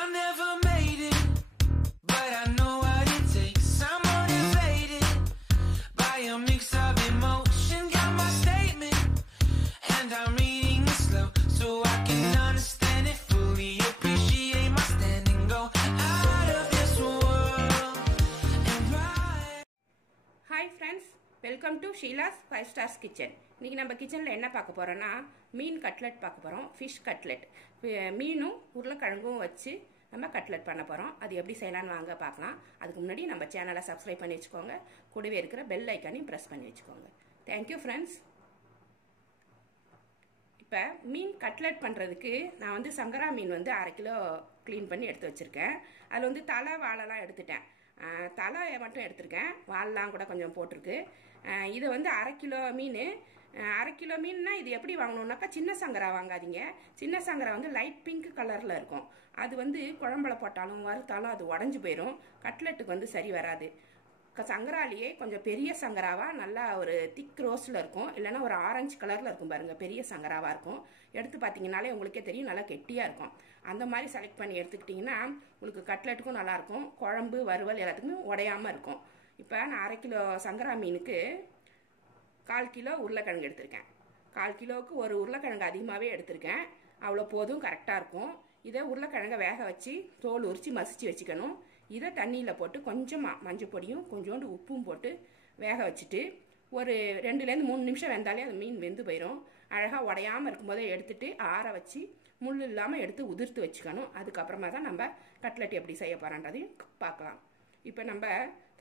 I never made it, but I know what it takes. I'm motivated by a mix of emotion. Got my statement, and I'm reading it slow so I can understand it fully. Appreciate my stand and go out of this world and ride. Hi friends, welcome to Sheila's 5 Stars Kitchen. இன்னைக்கு நம்ம கிச்சன்ல என்ன பார்க்க போறோம்னா மீன் cutlet பார்க்க போறோம். Fish cutlet. மீனும் உருளைக்கிழங்கும் வச்சு நம்ம கட்லெட் பண்ண போறோம். அது எப்படி செய்யலாம்னு வாங்க பார்க்கலாம். அதுக்கு முன்னாடி நம்ம சேனலை சப்ஸ்கிரைப் பண்ணி வெச்சுக்கோங்க. கூடவே இருக்கிற பெல் ஐகானையும் பிரஸ் பண்ணி வெச்சுக்கோங்க. Thank you friends. இப்போ மீன் கட்லெட் பண்றதுக்கு நான் வந்து சங்கரா மீன் வந்து 1/2 கிலோ க்ளீன் பண்ணி எடுத்து வச்சிருக்கேன். அதுல வந்து தலை வாலெல்லாம் எடுத்துட்டேன். தலை மட்டும் எடுத்துருக்கேன். வால்லாம் கூட கொஞ்சம் போட்டிருக்கு. இது வந்து 1/2 கிலோ மீன். 1/2 கிலோ மீன்னா இது எப்படி வாங்கணும்னாக்கா சின்ன சங்கரா வாங்காதீங்க. சின்ன சங்கரா வந்து லைட் பிங்க் கலர்ல இருக்கும். அது வந்து குழம்புல போட்டாலும் வறுத்தாலும் அது உடஞ்சு போயிடும். கட்லெட்டுக்கு வந்து சரி வராது. சங்கராலேயே கொஞ்சம் பெரிய சங்கராவா நல்லா ஒரு திக் ரோஸ்ல இருக்கும். இல்லைன்னா ஒரு ஆரஞ்சு கலர்ல இருக்கும் பாருங்க. பெரிய சங்கராவா இருக்கும். எடுத்து பார்த்தீங்கன்னாலே உங்களுக்கே தெரியும் நல்லா கெட்டியா இருக்கும். அந்த மாதிரி செலக்ட் பண்ணி எடுத்துக்கிட்டீங்கன்னா உங்களுக்கு கட்லெட்டுக்கும் நல்லா இருக்கும். குழம்பு வறுவல் எல்லாத்துக்குமே உடையாம இருக்கும். இப்போ நான் 1/2 கிலோ சங்கரா மீனுக்கு 1/4 கிலோ உருளைக்கிழங்கு எடுத்திருக்கேன். 1/4 கிலோவுக்கு ஒரு உருளைக்கிழங்கு அதிகமாகவே எடுத்திருக்கேன். அவ்வளோ போதும், கரெக்டாக இருக்கும். இதை உருளைக்கிழங்கை வேக வச்சு தோல் உரிச்சு மசிச்சு வச்சுக்கணும். இதை தண்ணியில் போட்டு கொஞ்சமாக மஞ்சள் பொடியும் கொஞ்சோண்டு உப்பும் போட்டு வேக வச்சுட்டு ஒரு 2லேருந்து 3 நிமிஷம் வெந்தாலே அது மீன் வெந்து போயிடும். அழகாக உடையாமல் இருக்கும்போதே எடுத்துட்டு ஆற வச்சு முள் இல்லாமல் எடுத்து உதிர்த்து வச்சுக்கணும். அதுக்கப்புறமா தான் நம்ம கட்லெட் எப்படி செய்ய போகிறோன்றதையும் பார்க்கலாம். இப்போ நம்ம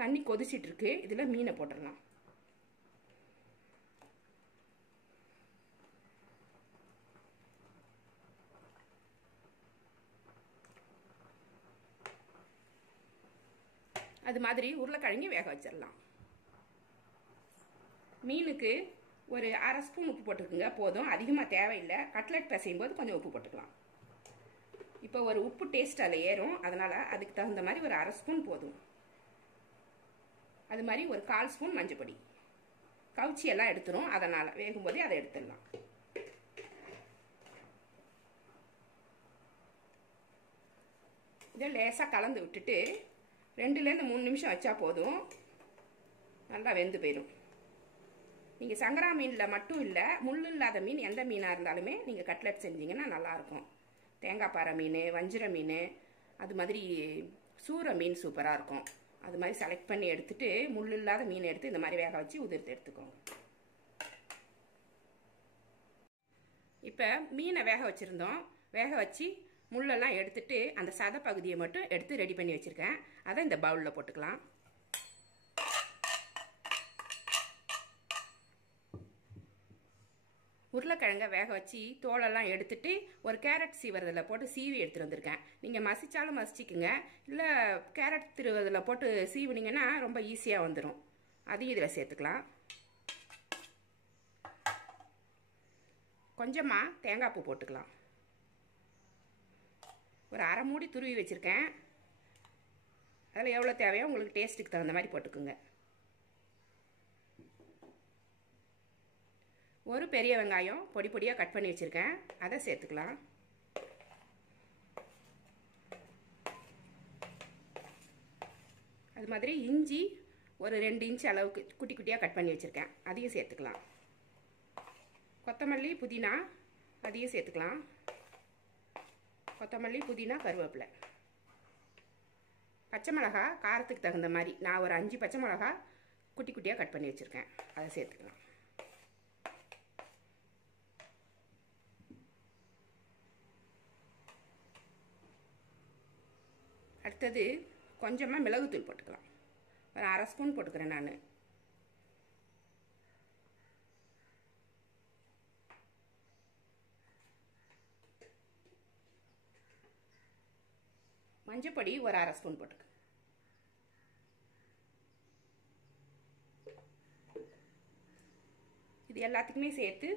தண்ணி கொதிச்சிட்டு இருக்கு. இதில் மீனை போட்டுடலாம். அது மாதிரி உருளைக்கிழங்கி வேக வச்சிடலாம். மீனுக்கு ஒரு 1/2 ஸ்பூன் உப்பு போட்டுருக்குங்க, போதும். அதிகமாக தேவையில்லை. கட்லெட் பிசையும் போது கொஞ்சம் உப்பு போட்டுக்கலாம். இப்போ ஒரு உப்பு டேஸ்ட் அதில் ஏறும். அதனால அதுக்கு தகுந்த மாதிரி ஒரு 1/2 ஸ்பூன் போதும். அது மாதிரி ஒரு 1/4 ஸ்பூன் மஞ்சள் பொடி. கவுச்சி எல்லாம் எடுத்துரும். அதனால வேகும் போதே அதை எடுத்துடலாம். இதை லேசாக கலந்து விட்டுட்டு 2லேருந்து 3 நிமிஷம் வச்சா போதும். நல்லா வெந்து போயிடும். நீங்கள் சங்கரா மீனில் மட்டும் இல்லை, முள் இல்லாத மீன் எந்த மீனாக இருந்தாலுமே நீங்கள் கட்லெட் செஞ்சீங்கன்னா நல்லாயிருக்கும். தேங்காய் பாறை மீன், வஞ்சிர மீன், அது மாதிரி சூரை மீன் சூப்பராக இருக்கும். அது மாதிரி செலக்ட் பண்ணி எடுத்துட்டு முள் இல்லாத மீனை எடுத்து இந்த மாதிரி வேக வச்சு உதிர்த்து எடுத்துக்கோங்க. இப்போ மீனை வேக வச்சுருந்தோம். வேக வச்சு முள்ளெல்லாம் எடுத்துட்டு அந்த சத பகுதியை மட்டும் எடுத்து ரெடி பண்ணி வச்சுருக்கேன். அதை இந்த பவுலில் போட்டுக்கலாம். உருளைக்கிழங்கை வேக வச்சு தோலெல்லாம் எடுத்துட்டு ஒரு கேரட் சீவரதில் போட்டு சீவி எடுத்துகிட்டு வந்திருக்கேன். நீங்கள் மசிச்சாலும் மசிச்சிக்குங்க, இல்லை கேரட் திருவதில் போட்டு சீவினீங்கன்னா ரொம்ப ஈஸியாக வந்துடும். அதையும் இதில் சேர்த்துக்கலாம். கொஞ்சமாக தேங்காய் பூ போட்டுக்கலாம். ஒரு 1/2 மூடி துருவி வச்சுருக்கேன். அதில் எவ்வளோ தேவையோ உங்களுக்கு டேஸ்ட்டுக்கு தகுந்த மாதிரி போட்டுக்குங்க. ஒரு பெரிய வெங்காயம் பொடி பொடியாக கட் பண்ணி வச்சுருக்கேன். அதை சேர்த்துக்கலாம். அது மாதிரி இஞ்சி ஒரு 2 இன்ச் அளவுக்கு குட்டி குட்டியாக கட் பண்ணி வச்சுருக்கேன். அதையும் சேர்த்துக்கலாம். கொத்தமல்லி, புதினா அதையும் சேர்த்துக்கலாம். கொத்தமல்லி, புதினா, கருவேப்பிலை. பச்சை மிளகா காரத்துக்கு தகுந்த மாதிரி நான் ஒரு 5 பச்சை மிளகா குட்டி குட்டியாக கட் பண்ணி வச்சுருக்கேன். அதை சேர்த்துக்கலாம். அடுத்தது கொஞ்சமாக மிளகுத்தூள் போட்டுக்கலாம். ஒரு 1/2 ஸ்பூன் போட்டுக்கிறேன் நான். மஞ்சள் பொடி ஒரு 1/2 ஸ்பூன் போட்டுக்க. இது எல்லாத்துக்குமே சேர்த்து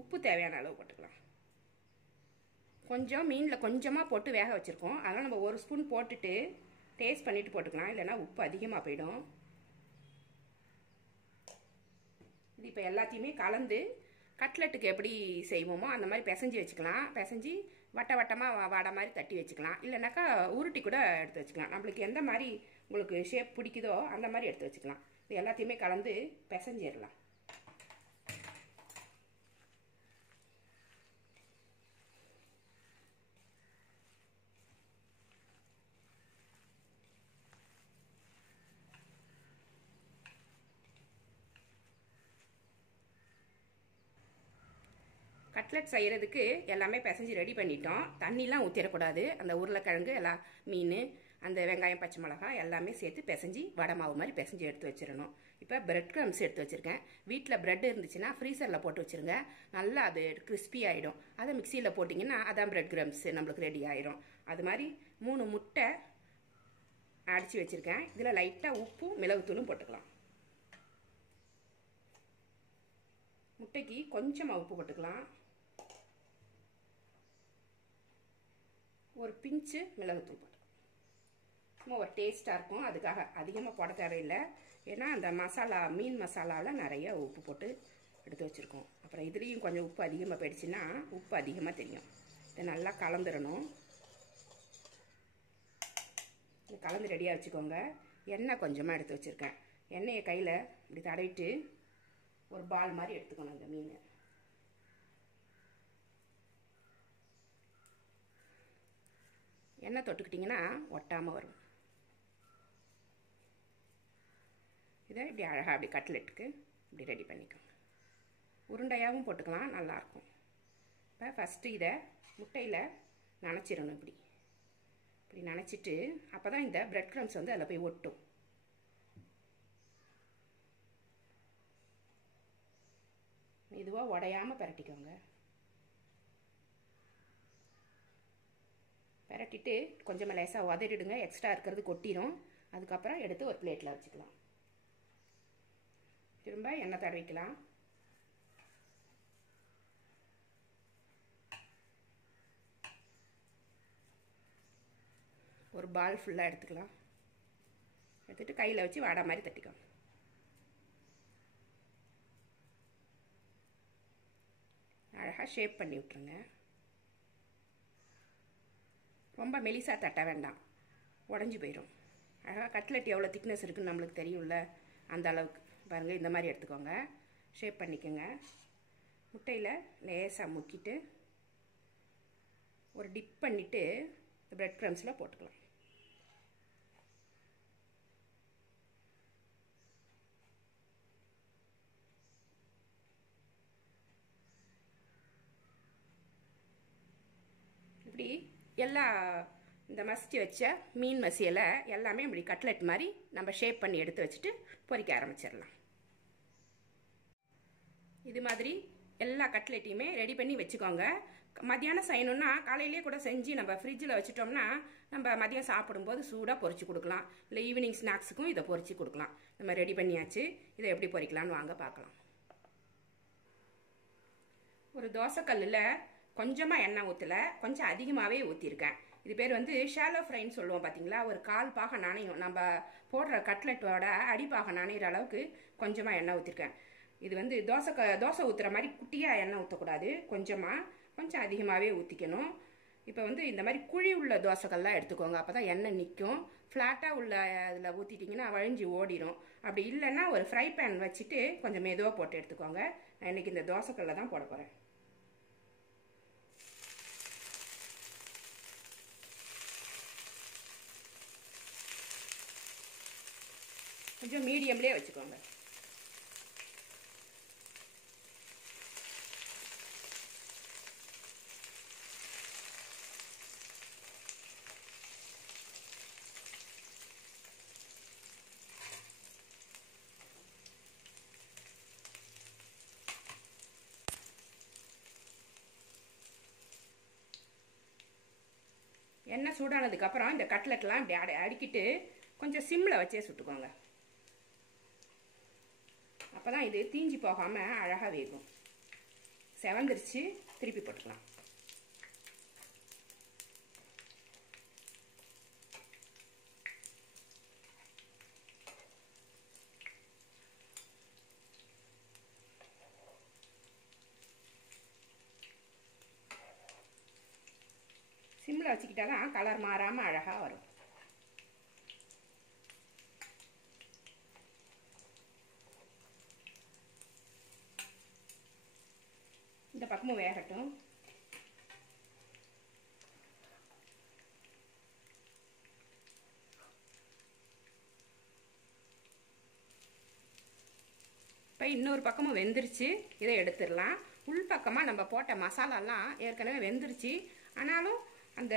உப்பு தேவையான அளவு போட்டுக்கலாம். கொஞ்சம் மீனில் கொஞ்சமாக போட்டு வேக வச்சுருக்கோம். அதனால் நம்ம 1 ஸ்பூன் போட்டுட்டு டேஸ்ட் பண்ணிவிட்டு போட்டுக்கலாம். இல்லைன்னா உப்பு அதிகமாக போயிடும். இது இப்போ எல்லாத்தையுமே கலந்து கட்லெட்டுக்கு எப்படி செய்வோமோ அந்த மாதிரி பிசைஞ்சு வச்சுக்கலாம். பிசைஞ்சு வட்ட வட்டமாக வடை மாதிரி தட்டி வச்சுக்கலாம். இல்லைனாக்கா உருட்டி கூட எடுத்து வச்சுக்கலாம். நம்மளுக்கு எந்த மாதிரி உங்களுக்கு ஷேப் பிடிக்குதோ அந்த மாதிரி எடுத்து வச்சுக்கலாம். இது எல்லாத்தையுமே கலந்து பிசைஞ்சிடலாம். கட்லெட் செய்கிறதுக்கு எல்லாமே பிசைஞ்சு ரெடி பண்ணிட்டோம். தண்ணிலாம் ஊற்றிடக்கூடாது. அந்த உருளைக்கிழங்கு எல்லாம் மீன் அந்த வெங்காயம் பச்சை மிளகாய் எல்லாமே சேர்த்து பிசைஞ்சு வடை மாவு மாதிரி பிசைஞ்சு எடுத்து வச்சிடணும். இப்போ பிரெட் க்ரம்ஸ் எடுத்து வச்சுருக்கேன். வீட்டில் பிரெட் இருந்துச்சுன்னா ஃப்ரீசரில் போட்டு வச்சுருங்க. நல்லா அது கிறிஸ்பி ஆகிடும். அதை மிக்சியில் போட்டிங்கன்னா அதான் பிரெட் க்ரம்ஸ் நம்மளுக்கு ரெடி ஆகிடும். அது மாதிரி 3 முட்டை அடித்து வச்சுருக்கேன். இதில் லைட்டாக உப்பும் மிளகுத்தூளும் போட்டுக்கலாம். முட்டைக்கு கொஞ்சமாக உப்பு போட்டுக்கலாம். ஒரு பிஞ்சு மிளகுத்தூள் போட்டுக்கலாம். சும்மா ஒரு டேஸ்ட்டாக இருக்கும். அதுக்காக அதிகமாக போட தேவையில்லை. ஏன்னா அந்த மசாலா மீன் மசாலாவில் நிறைய உப்பு போட்டு எடுத்து வச்சுருக்கோம். அப்புறம் இதுலேயும் கொஞ்சம் உப்பு அதிகமாக போயிடுச்சுன்னா உப்பு அதிகமாக தெரியும். இதை நல்லா கலந்துடணும். கலந்து ரெடியாக வச்சுக்கோங்க. எண்ணெய் கொஞ்சமாக எடுத்து வச்சுருக்கேன். எண்ணெயை கையில் இப்படி தடவிட்டு ஒரு பால் மாதிரி எடுத்துக்கணும். இந்த மீன் எண்ணெய் தொட்டுக்கிட்டிங்கன்னா ஒட்டாமல் வரும். இதை இப்படி அழகாக அப்படி கட்லெட்டுக்கு இப்படி ரெடி பண்ணிக்கோங்க. உருண்டையாகவும் போட்டுக்கலாம், நல்லாயிருக்கும். இப்போ ஃபஸ்ட்டு இதை முட்டையில் நனைச்சிடணும். இப்படி நனைச்சிட்டு அப்போ தான் இந்த பிரெட் க்ரம்ஸ் வந்து அதில் போய் ஒட்டும். இதுவாக உடையாமல் பரட்டிக்கோங்க. பரட்டிட்டு கொஞ்சமாக லேசாக உதறிடுங்க. எக்ஸ்ட்ரா இருக்கிறது கொட்டிடும். அதுக்கப்புறம் எடுத்து ஒரு பிளேட்டில் வச்சுக்கலாம். திரும்ப எண்ணெய் தடவிக்கலாம். ஒரு பால் ஃபுல்லாக எடுத்துக்கலாம். எடுத்துகிட்டு கையில் வச்சு வடை மாதிரி தட்டிக்கோங்க. அழகாக ஷேப் பண்ணி விட்ருங்க. ரொம்ப மெலிசாக தட்ட வேண்டாம், உடஞ்சி போயிடும். அழகாக கட்லெட் எவ்வளோ திக்னஸ் இருக்குன்னு நம்மளுக்கு தெரியும்ல, அந்த அளவுக்கு பாருங்கள். இந்த மாதிரி எடுத்துக்கோங்க, ஷேப் பண்ணிக்கோங்க. முட்டையில் லேசாக முக்கிட்டு ஒரு டிப் பண்ணிவிட்டு பிரெட் க்ரம்ஸில் போட்டுக்கலாம். இப்படி எல்லா இந்த மசிச்சு வச்ச மீன் மசியலை எல்லாமே இப்படி கட்லெட் மாதிரி நம்ம ஷேப் பண்ணி எடுத்து வச்சுட்டு பொரிக்க ஆரம்பிச்சிடலாம். இது மாதிரி எல்லா கட்லெட்டையுமே ரெடி பண்ணி வச்சுக்கோங்க. மதியானம் செய்யணுன்னா காலையிலேயே கூட செஞ்சு நம்ம ஃப்ரிட்ஜில் வச்சுட்டோம்னா நம்ம மதியம் சாப்பிடும்போது சூடாக பொரிச்சு கொடுக்கலாம். இல்லை ஈவினிங் ஸ்நாக்ஸுக்கும் இதை பொரிச்சு கொடுக்கலாம். நம்ம ரெடி பண்ணியாச்சு. இதை எப்படி பொரிக்கலான்னு வாங்க பார்க்கலாம். ஒரு தோசைக்கல்லில் கொஞ்சமாக எண்ணெய் ஊற்றலை, கொஞ்சம் அதிகமாகவே ஊற்றிருக்கேன். இது பேர் வந்து ஷாலோ ஃப்ரைன்னு சொல்லுவோம் பார்த்தீங்களா. ஒரு 1/4 பாகம் நனையும். நம்ம போடுற கட்லெட்டோட அடிப்பாகம் நனைகிற அளவுக்கு கொஞ்சமாக எண்ணெய் ஊற்றிருக்கேன். இது வந்து தோசை ஊற்றுற மாதிரி குட்டியாக எண்ணெய் ஊற்றக்கூடாது. கொஞ்சம் அதிகமாகவே ஊற்றிக்கணும். இப்போ வந்து இந்த மாதிரி குழி உள்ள தோசைகள்லாம் எடுத்துக்கோங்க. அப்போ தான் எண்ணெய் நிற்கும். ஃப்ளாட்டாக உள்ள அதில் ஊற்றிட்டிங்கன்னா வழிஞ்சி ஓடிடும். அப்படி இல்லைன்னா ஒரு ஃப்ரை பேன் வச்சுட்டு கொஞ்சம் மெதுவாக போட்டு எடுத்துக்கோங்க. நான் இன்றைக்கி இந்த தோசைக்கல்ல தான் போட போகிறேன். கொஞ்சம் மீடியம்லேயே வச்சுக்கோங்க. எண்ணெய் சூடானதுக்கப்புறம் இந்த கட்லெட்லாம் இப்படி அடிக்கிட்டு கொஞ்சம் சிம்மில் வச்சே சுட்டுக்கோங்க. அப்போ தான் இது தீஞ்சி போகாமல் அழகாக வேகும். செவந்துருச்சு, திருப்பி போட்டுக்கலாம். சிம்மில் வச்சுக்கிட்டா தான் கலர் மாறாமல் அழகாக வரும். இந்த பக்கமும் வேகட்டும். இப்போ இன்னொரு பக்கமும் வெந்துருச்சு. இதை எடுத்துடலாம். உள் பக்கமாக நம்ம போட்ட மசாலாலாம் ஏற்கனவே வெந்துருச்சு. ஆனாலும் அந்த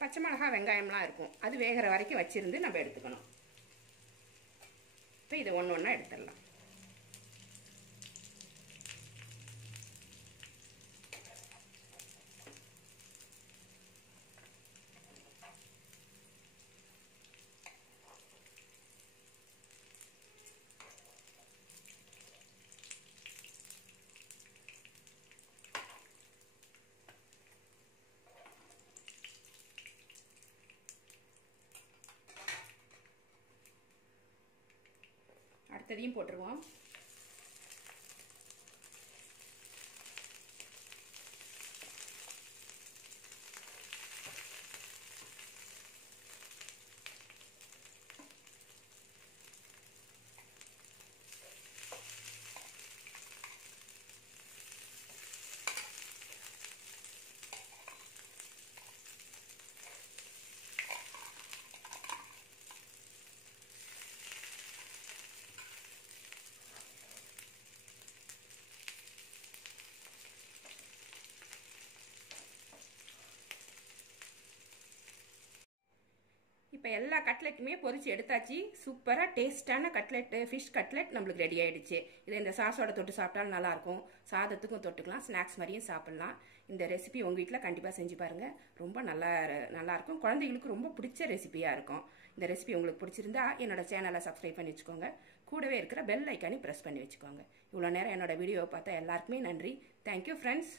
பச்சை மிளகாய் வெங்காயம்லாம் இருக்கும், அது வேகிற வரைக்கும் வச்சுருந்து நம்ம எடுத்துக்கணும். இப்போ இதை ஒன்று ஒன்றா எடுத்துடலாம். அடுத்ததையும் போட்டுருவோம். இப்போ எல்லா கட்லெட்டுமே பொரிச்சு எடுத்தாச்சு. சூப்பராக டேஸ்டான கட்லெட்டு, ஃபிஷ் கட்லெட் நம்மளுக்கு ரெடி ஆகிடுச்சு. இதை இந்த சாஸோட தொட்டு சாப்பிட்டாலும் நல்லாயிருக்கும். சாதத்துக்கும் தொட்டுக்கலாம், ஸ்நாக்ஸ் மாதிரியும் சாப்பிட்லாம். இந்த ரெசிபி உங்கள் வீட்டில் கண்டிப்பாக செஞ்சு பாருங்கள். ரொம்ப நல்லாயிருக்கும். குழந்தைகளுக்கு ரொம்ப பிடிச்ச ரெசிபியாக இருக்கும். இந்த ரெசிபி உங்களுக்கு பிடிச்சிருந்தா என்னோட சேனலை சப்ஸ்கிரைப் பண்ணி வச்சுக்கோங்க. கூடவே இருக்கிற பெல் ஐக்கானி ப்ரெஸ் பண்ணி வச்சுக்கோங்க. இவ்வளோ நேரம் என்னோட வீடியோவை பார்த்தா எல்லாருக்குமே நன்றி. Thank you friends.